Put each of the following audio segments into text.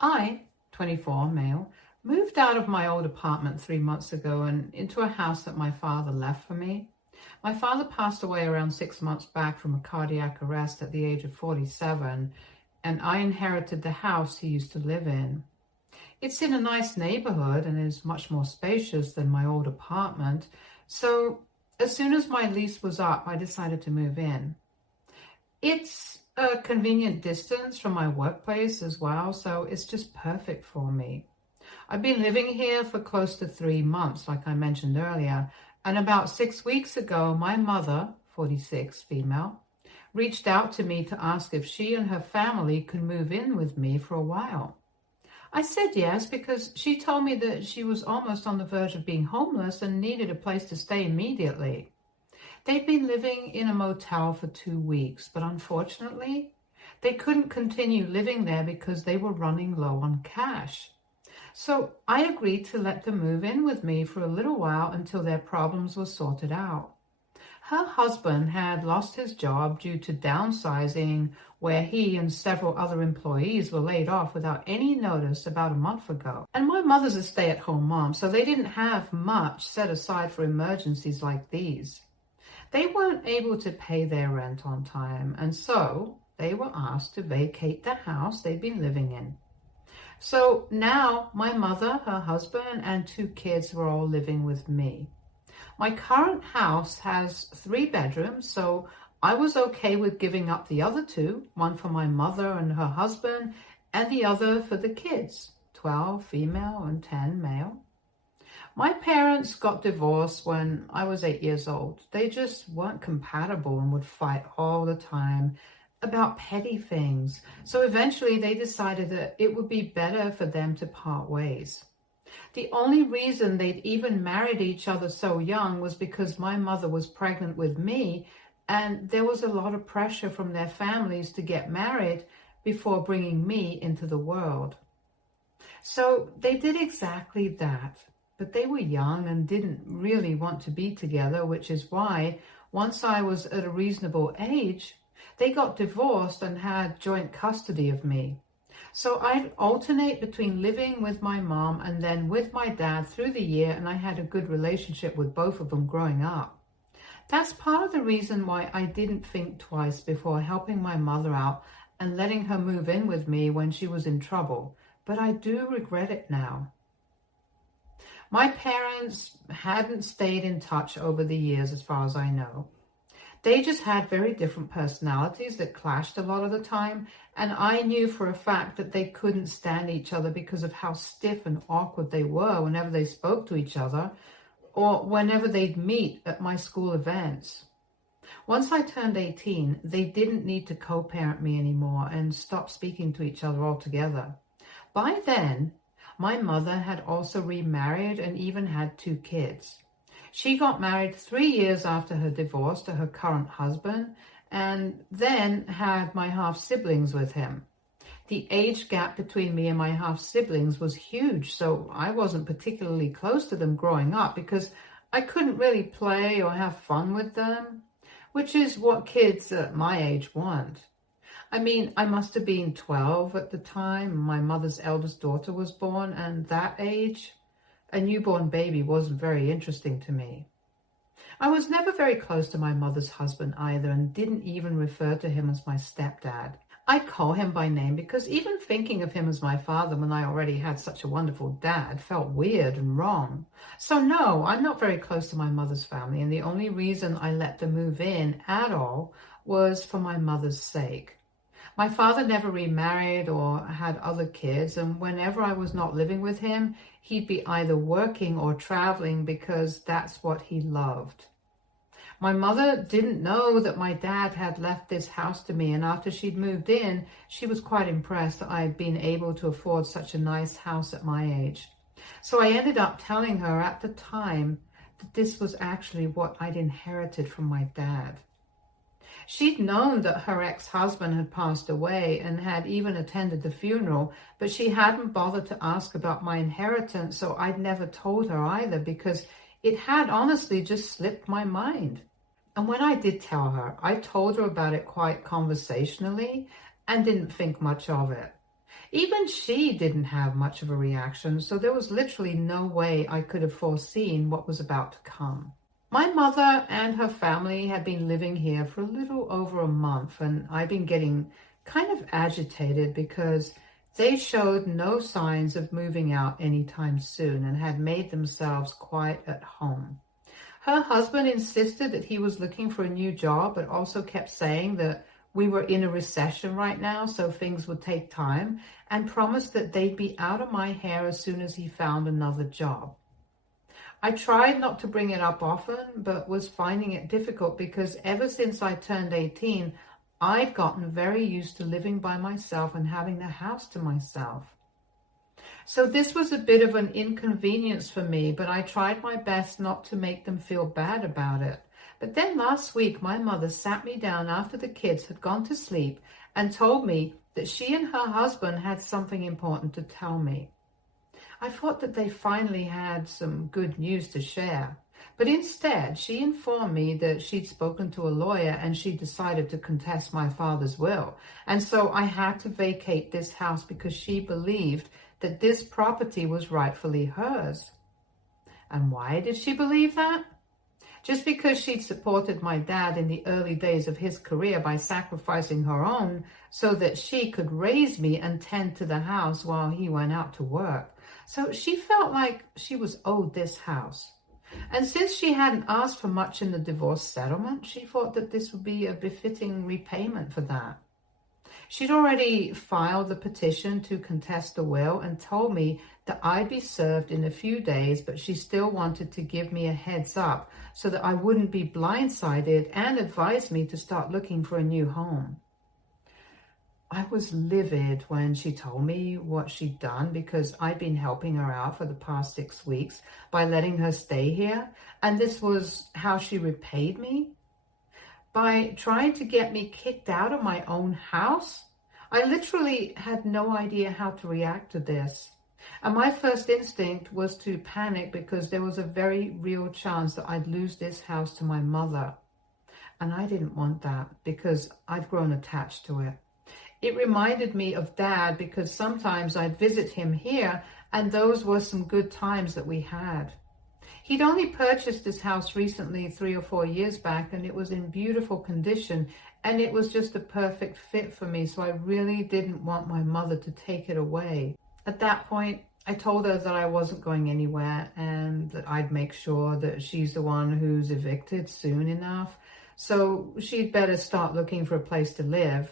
I, 24, male, moved out of my old apartment 3 months ago and into a house that my father left for me. My father passed away around 6 months back from a cardiac arrest at the age of 47, and I inherited the house he used to live in. It's in a nice neighborhood and is much more spacious than my old apartment, so as soon as my lease was up, I decided to move in. It's a convenient distance from my workplace as well, so it's just perfect for me. I've been living here for close to 3 months, like I mentioned earlier, and about 6 weeks ago, my mother, 46, female, reached out to me to ask if she and her family could move in with me for a while. I said yes because she told me that she was almost on the verge of being homeless and needed a place to stay immediately. They'd been living in a motel for 2 weeks, but unfortunately, they couldn't continue living there because they were running low on cash. So I agreed to let them move in with me for a little while until their problems were sorted out. Her husband had lost his job due to downsizing, where he and several other employees were laid off without any notice about a month ago. And my mother's a stay-at-home mom, so they didn't have much set aside for emergencies like these. They weren't able to pay their rent on time, and so they were asked to vacate the house they'd been living in. So now my mother, her husband, and 2 kids were all living with me. My current house has 3 bedrooms, so I was okay with giving up the other 2, one for my mother and her husband, and the other for the kids, 12 female and 10 male. My parents got divorced when I was 8 years old. They just weren't compatible and would fight all the time about petty things. So eventually they decided that it would be better for them to part ways. The only reason they'd even married each other so young was because my mother was pregnant with me, and there was a lot of pressure from their families to get married before bringing me into the world. So they did exactly that. But they were young and didn't really want to be together, which is why, once I was at a reasonable age, they got divorced and had joint custody of me. So I'd alternate between living with my mom and then with my dad through the year, and I had a good relationship with both of them growing up. That's part of the reason why I didn't think twice before helping my mother out and letting her move in with me when she was in trouble, but I do regret it now. My parents hadn't stayed in touch over the years as far as I know. They just had very different personalities that clashed a lot of the time, and I knew for a fact that they couldn't stand each other because of how stiff and awkward they were whenever they spoke to each other or whenever they'd meet at my school events. Once I turned 18, they didn't need to co-parent me anymore and stopped speaking to each other altogether. By then, my mother had also remarried and even had 2 kids. She got married 3 years after her divorce to her current husband and then had my half-siblings with him. The age gap between me and my half-siblings was huge, so I wasn't particularly close to them growing up because I couldn't really play or have fun with them, which is what kids at my age want. I mean, I must have been 12 at the time my mother's eldest daughter was born, and that age, a newborn baby wasn't very interesting to me. I was never very close to my mother's husband either and didn't even refer to him as my stepdad. I call him by name because even thinking of him as my father when I already had such a wonderful dad felt weird and wrong. So no, I'm not very close to my mother's family, and the only reason I let them move in at all was for my mother's sake. My father never remarried or had other kids, and whenever I was not living with him, he'd be either working or traveling because that's what he loved. My mother didn't know that my dad had left this house to me, and after she'd moved in, she was quite impressed that I had been able to afford such a nice house at my age. So I ended up telling her at the time that this was actually what I'd inherited from my dad. She'd known that her ex-husband had passed away and had even attended the funeral, but she hadn't bothered to ask about my inheritance, so I'd never told her either because it had honestly just slipped my mind. And when I did tell her, I told her about it quite conversationally and didn't think much of it. Even she didn't have much of a reaction, so there was literally no way I could have foreseen what was about to come. My mother and her family had been living here for a little over a month, and I've been getting kind of agitated because they showed no signs of moving out anytime soon and had made themselves quite at home. Her husband insisted that he was looking for a new job, but also kept saying that we were in a recession right now, so things would take time, and promised that they'd be out of my hair as soon as he found another job. I tried not to bring it up often, but was finding it difficult because ever since I turned 18, I'd gotten very used to living by myself and having the house to myself. So this was a bit of an inconvenience for me, but I tried my best not to make them feel bad about it. But then last week, my mother sat me down after the kids had gone to sleep and told me that she and her husband had something important to tell me. I thought that they finally had some good news to share, but instead she informed me that she'd spoken to a lawyer and she decided to contest my father's will. And so I had to vacate this house because she believed that this property was rightfully hers. And why did she believe that? Just because she'd supported my dad in the early days of his career by sacrificing her own so that she could raise me and tend to the house while he went out to work. So she felt like she was owed this house. And since she hadn't asked for much in the divorce settlement, she thought that this would be a befitting repayment for that. She'd already filed the petition to contest the will and told me that I'd be served in a few days, but she still wanted to give me a heads up so that I wouldn't be blindsided and advised me to start looking for a new home. I was livid when she told me what she'd done because I'd been helping her out for the past 6 weeks by letting her stay here, and this was how she repaid me. By trying to get me kicked out of my own house. I literally had no idea how to react to this. And my first instinct was to panic because there was a very real chance that I'd lose this house to my mother. And I didn't want that because I'd grown attached to it. It reminded me of Dad because sometimes I'd visit him here and those were some good times that we had. He'd only purchased this house recently 3 or 4 years back, and it was in beautiful condition, and it was just a perfect fit for me, so I really didn't want my mother to take it away. At that point, I told her that I wasn't going anywhere and that I'd make sure that she's the one who's evicted soon enough, so she'd better start looking for a place to live.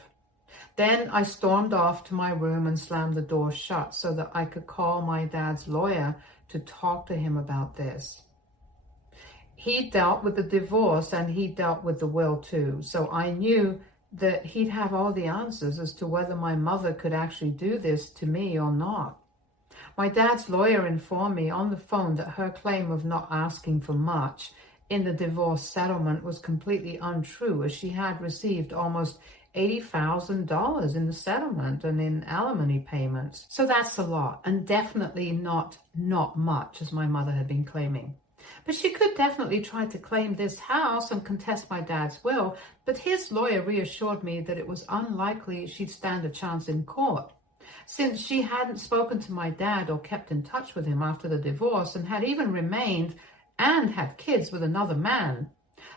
Then I stormed off to my room and slammed the door shut so that I could call my dad's lawyer to talk to him about this. He dealt with the divorce and he dealt with the will too, so I knew that he'd have all the answers as to whether my mother could actually do this to me or not. My dad's lawyer informed me on the phone that her claim of not asking for much in the divorce settlement was completely untrue, as she had received almost $80,000 in the settlement and in alimony payments. So that's a lot, and definitely not much, as my mother had been claiming. But she could definitely try to claim this house and contest my dad's will, but his lawyer reassured me that it was unlikely she'd stand a chance in court, since she hadn't spoken to my dad or kept in touch with him after the divorce and had even remained and had kids with another man.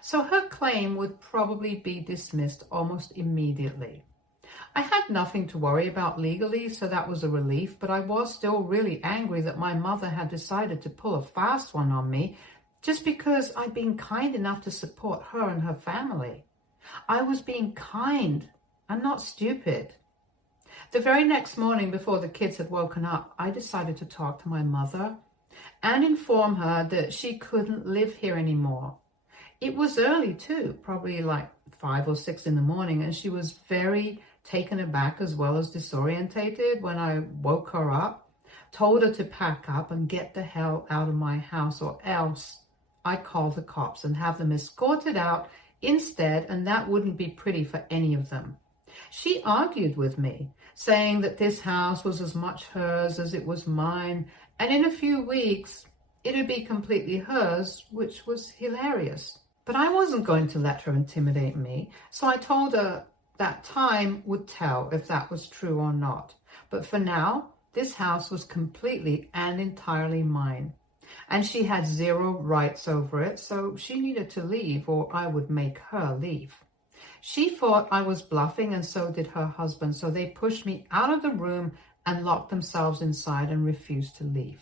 So her claim would probably be dismissed almost immediately. I had nothing to worry about legally, so that was a relief, but I was still really angry that my mother had decided to pull a fast one on me just because I'd been kind enough to support her and her family. I was being kind and not stupid. The very next morning, before the kids had woken up, I decided to talk to my mother and inform her that she couldn't live here anymore. It was early too, probably like 5 or 6 in the morning, and she was very taken aback as well as disorientated when I woke her up, told her to pack up and get the hell out of my house, or else I'd call the cops and have them escorted out instead, and that wouldn't be pretty for any of them. She argued with me, saying that this house was as much hers as it was mine, and in a few weeks it'd be completely hers, which was hilarious. But I wasn't going to let her intimidate me, so I told her that time would tell if that was true or not. But for now, this house was completely and entirely mine. And she had zero rights over it, so she needed to leave or I would make her leave. She thought I was bluffing and so did her husband, so they pushed me out of the room and locked themselves inside and refused to leave.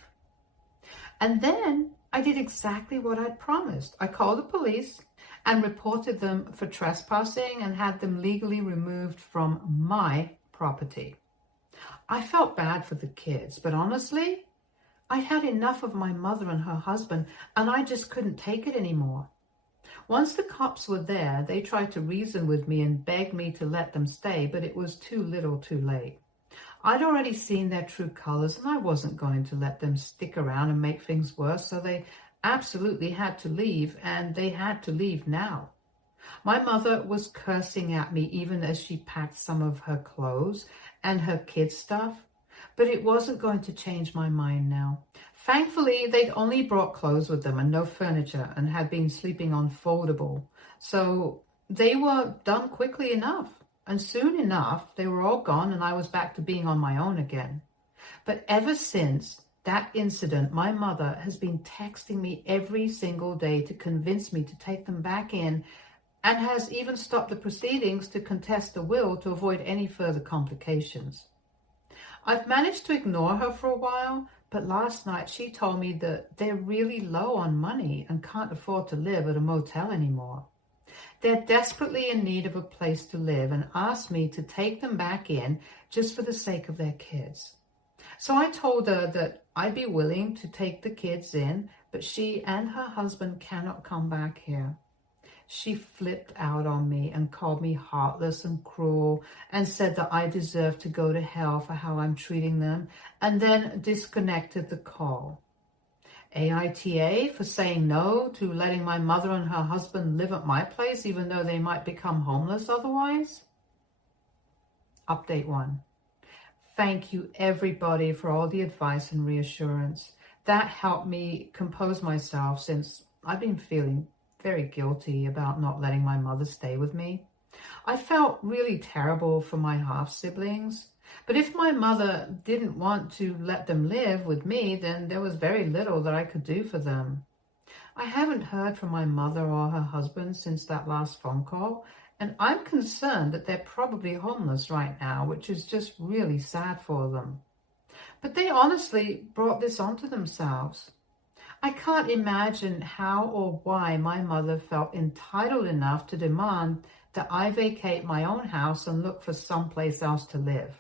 And then I did exactly what I'd promised. I called the police and reported them for trespassing and had them legally removed from my property. I felt bad for the kids, but honestly, I had enough of my mother and her husband, and I just couldn't take it anymore. Once the cops were there, they tried to reason with me and beg me to let them stay, but it was too little too late. I'd already seen their true colors, and I wasn't going to let them stick around and make things worse, so they absolutely had to leave, and they had to leave now. My mother was cursing at me even as she packed some of her clothes and her kids' stuff. But it wasn't going to change my mind now. Thankfully, they'd only brought clothes with them and no furniture and had been sleeping on foldable. So they were done quickly enough. And soon enough, they were all gone and I was back to being on my own again. But ever since that incident, my mother has been texting me every single day to convince me to take them back in and has even stopped the proceedings to contest the will to avoid any further complications. I've managed to ignore her for a while, but last night she told me that they're really low on money and can't afford to live at a motel anymore. They're desperately in need of a place to live and asked me to take them back in just for the sake of their kids. So I told her that I'd be willing to take the kids in, but she and her husband cannot come back here. She flipped out on me and called me heartless and cruel and said that I deserve to go to hell for how I'm treating them, and then disconnected the call. AITA for saying no to letting my mother and her husband live at my place even though they might become homeless otherwise? Update 1. Thank you everybody for all the advice and reassurance. That helped me compose myself since I've been feeling very guilty about not letting my mother stay with me. I felt really terrible for my half-siblings, but if my mother didn't want to let them live with me, then there was very little that I could do for them. I haven't heard from my mother or her husband since that last phone call, and I'm concerned that they're probably homeless right now, which is just really sad for them. But they honestly brought this onto themselves. I can't imagine how or why my mother felt entitled enough to demand that I vacate my own house and look for someplace else to live.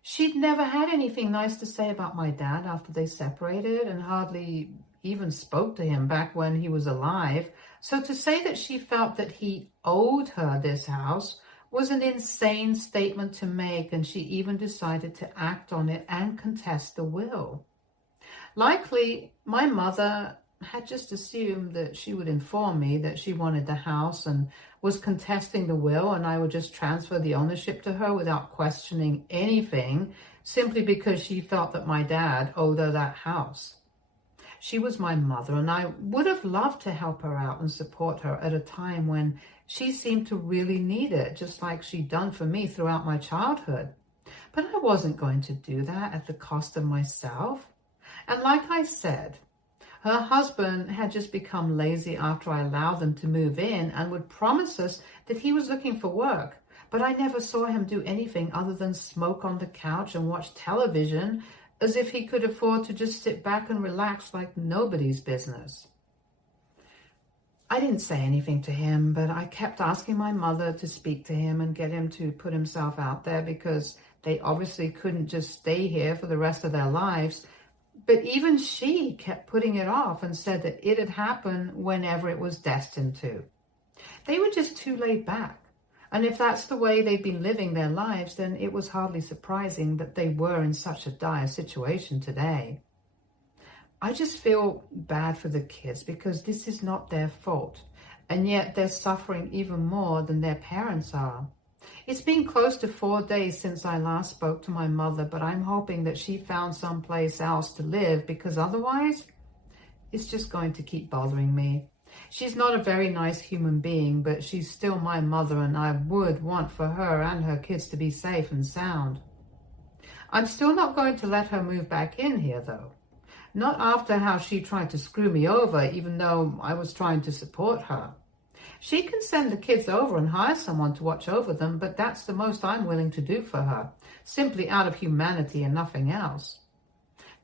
She'd never had anything nice to say about my dad after they separated and hardly even spoke to him back when he was alive. So to say that she felt that he owed her this house was an insane statement to make, and she even decided to act on it and contest the will. Likely, my mother had just assumed that she would inform me that she wanted the house and was contesting the will, and I would just transfer the ownership to her without questioning anything, simply because she felt that my dad owed her that house. She was my mother, and I would have loved to help her out and support her at a time when she seemed to really need it, just like she'd done for me throughout my childhood. But I wasn't going to do that at the cost of myself. And like I said, her husband had just become lazy after I allowed them to move in and would promise us that he was looking for work. But I never saw him do anything other than smoke on the couch and watch television, as if he could afford to just sit back and relax like nobody's business. I didn't say anything to him, but I kept asking my mother to speak to him and get him to put himself out there, because they obviously couldn't just stay here for the rest of their lives. But even she kept putting it off and said that it'd happen whenever it was destined to. They were just too laid back. And if that's the way they'd been living their lives, then it was hardly surprising that they were in such a dire situation today. I just feel bad for the kids because this is not their fault, and yet they're suffering even more than their parents are. It's been close to 4 days since I last spoke to my mother, but I'm hoping that she found someplace else to live, because otherwise it's just going to keep bothering me. She's not a very nice human being, but she's still my mother, and I would want for her and her kids to be safe and sound. I'm still not going to let her move back in here, though. Not after how she tried to screw me over, even though I was trying to support her. She can send the kids over and hire someone to watch over them, but that's the most I'm willing to do for her, simply out of humanity and nothing else.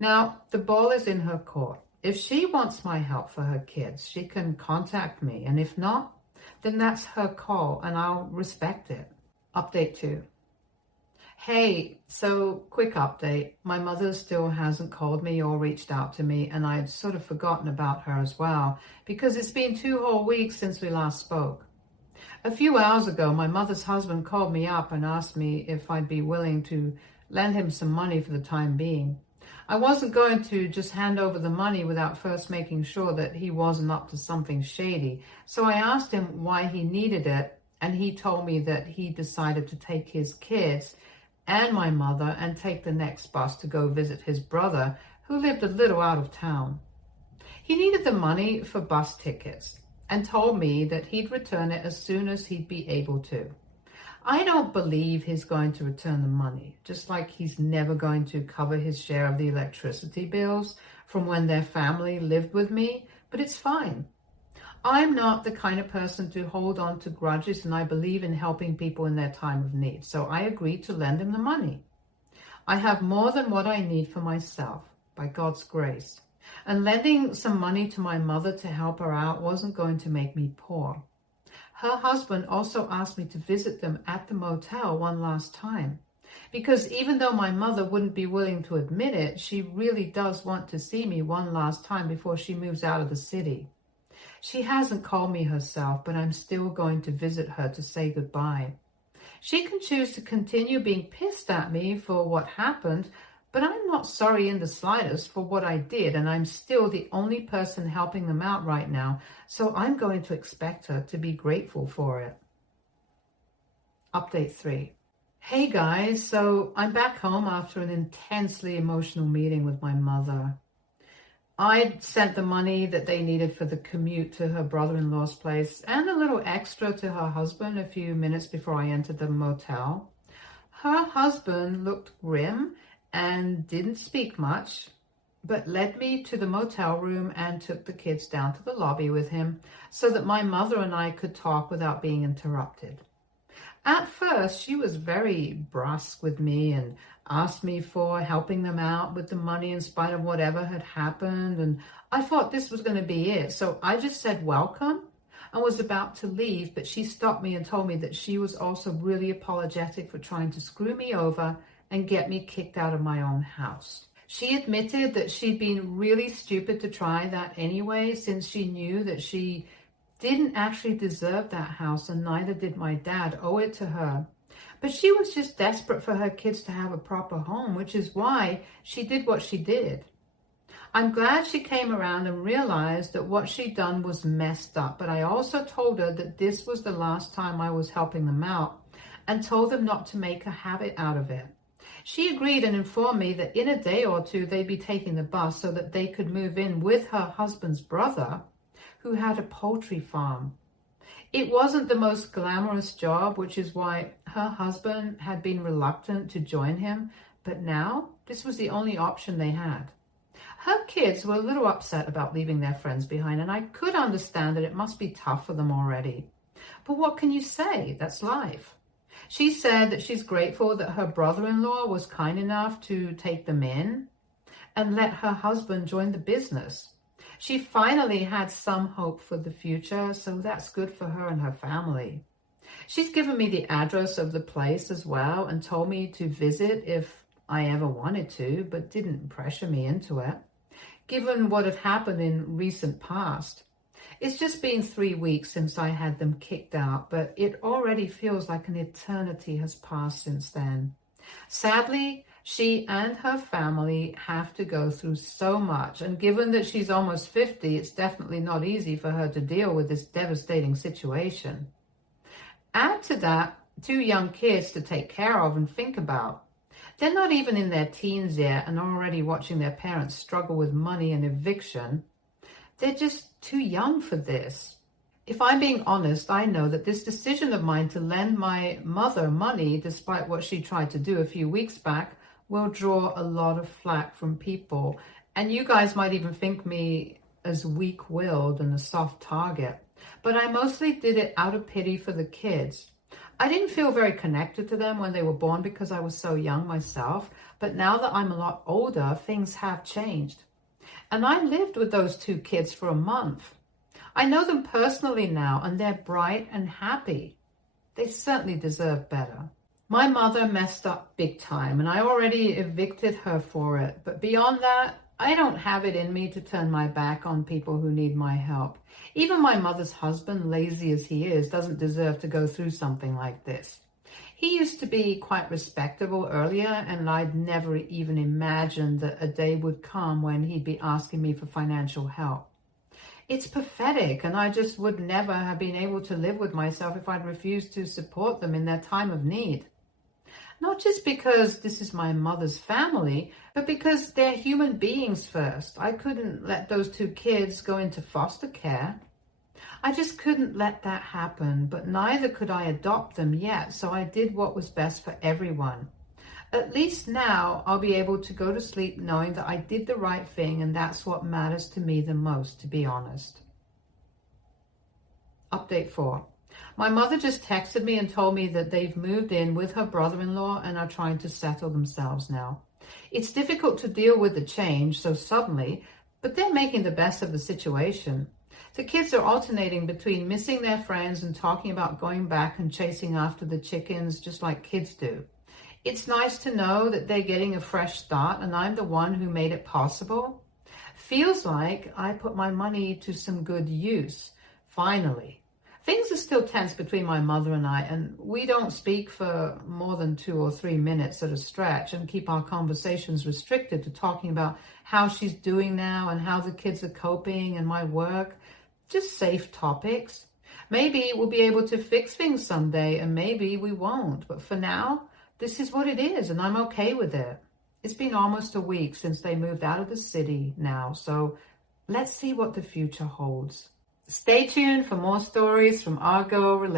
Now, the ball is in her court. If she wants my help for her kids, she can contact me, and if not, then that's her call, and I'll respect it. Update 2. Hey, so quick update. My mother still hasn't called me or reached out to me, and I'd sort of forgotten about her as well, because it's been 2 whole weeks since we last spoke. A few hours ago, my mother's husband called me up and asked me if I'd be willing to lend him some money for the time being. I wasn't going to just hand over the money without first making sure that he wasn't up to something shady, so I asked him why he needed it, and he told me that he decided to take his kids and my mother and take the next bus to go visit his brother, who lived a little out of town. He needed the money for bus tickets and told me that he'd return it as soon as he'd be able to. I don't believe he's going to return the money, just like he's never going to cover his share of the electricity bills from when their family lived with me, but it's fine. I'm not the kind of person to hold on to grudges, and I believe in helping people in their time of need, so I agreed to lend him the money. I have more than what I need for myself, by God's grace, and lending some money to my mother to help her out wasn't going to make me poor. Her husband also asked me to visit them at the motel one last time, because even though my mother wouldn't be willing to admit it, she really does want to see me one last time before she moves out of the city. She hasn't called me herself, but I'm still going to visit her to say goodbye. She can choose to continue being pissed at me for what happened, but I'm not sorry in the slightest for what I did, and I'm still the only person helping them out right now, so I'm going to expect her to be grateful for it. Update 3. Hey guys, so I'm back home after an intensely emotional meeting with my mother. I'd sent the money that they needed for the commute to her brother-in-law's place and a little extra to her husband a few minutes before I entered the motel. Her husband looked grim and didn't speak much, but led me to the motel room and took the kids down to the lobby with him so that my mother and I could talk without being interrupted. At first, she was very brusque with me and asked me for helping them out with the money in spite of whatever had happened, and I thought this was going to be it. So I just said welcome and was about to leave, but she stopped me and told me that she was also really apologetic for trying to screw me over and get me kicked out of my own house. She admitted that she'd been really stupid to try that anyway, since she knew that she didn't actually deserve that house, and neither did my dad owe it to her. But she was just desperate for her kids to have a proper home, which is why she did what she did. I'm glad she came around and realized that what she'd done was messed up, but I also told her that this was the last time I was helping them out and told them not to make a habit out of it. She agreed and informed me that in a day or two they'd be taking the bus so that they could move in with her husband's brother, who had a poultry farm. It wasn't the most glamorous job, which is why her husband had been reluctant to join him, but now this was the only option they had. Her kids were a little upset about leaving their friends behind, and I could understand that it must be tough for them already. But what can you say? That's life. She said that she's grateful that her brother-in-law was kind enough to take them in and let her husband join the business. She finally had some hope for the future, so that's good for her and her family. She's given me the address of the place as well and told me to visit if I ever wanted to, but didn't pressure me into it, given what had happened in recent past. It's just been 3 weeks since I had them kicked out, but it already feels like an eternity has passed since then. Sadly, she and her family have to go through so much, and given that she's almost 50, it's definitely not easy for her to deal with this devastating situation. Add to that 2 young kids to take care of and think about. They're not even in their teens yet and already watching their parents struggle with money and eviction. They're just too young for this. If I'm being honest, I know that this decision of mine to lend my mother money, despite what she tried to do a few weeks back, will draw a lot of flack from people. And you guys might even think me as weak-willed and a soft target. But I mostly did it out of pity for the kids. I didn't feel very connected to them when they were born because I was so young myself. But now that I'm a lot older, things have changed. And I lived with those 2 kids for a month. I know them personally now, and they're bright and happy. They certainly deserve better. My mother messed up big time, and I already evicted her for it. But beyond that, I don't have it in me to turn my back on people who need my help. Even my mother's husband, lazy as he is, doesn't deserve to go through something like this. He used to be quite respectable earlier, and I'd never even imagined that a day would come when he'd be asking me for financial help. It's pathetic, and I just would never have been able to live with myself if I'd refused to support them in their time of need. Not just because this is my mother's family, but because they're human beings first. I couldn't let those 2 kids go into foster care. I just couldn't let that happen, but neither could I adopt them yet, so I did what was best for everyone. At least now I'll be able to go to sleep knowing that I did the right thing, and that's what matters to me the most, to be honest. Update 4. My mother just texted me and told me that they've moved in with her brother-in-law and are trying to settle themselves now. It's difficult to deal with the change so suddenly, but they're making the best of the situation. The kids are alternating between missing their friends and talking about going back and chasing after the chickens just like kids do. It's nice to know that they're getting a fresh start and I'm the one who made it possible. Feels like I put my money to some good use, finally. Things are still tense between my mother and I, and we don't speak for more than 2 or 3 minutes at a stretch and keep our conversations restricted to talking about how she's doing now and how the kids are coping and my work. Just safe topics. Maybe we'll be able to fix things someday, and maybe we won't. But for now, this is what it is, and I'm okay with it. It's been almost a week since they moved out of the city now, so let's see what the future holds. Stay tuned for more stories from our girl relationships.